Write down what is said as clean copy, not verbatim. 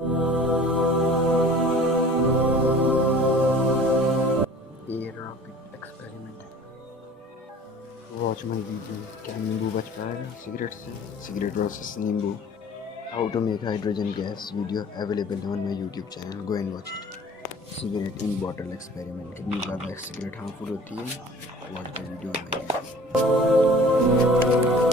ये rocket experiment है। Watch my video. क्या नींबू बच पाएगा सिगरेट से? सिगरेट वर्सेस नींबू। How to make hydrogen gas video available on my YouTube channel, go and watch it. Cigarette in bottle experiment. कितनी ज़्यादा सिगरेट हार्मफुल होती है, watch the video on my YouTube.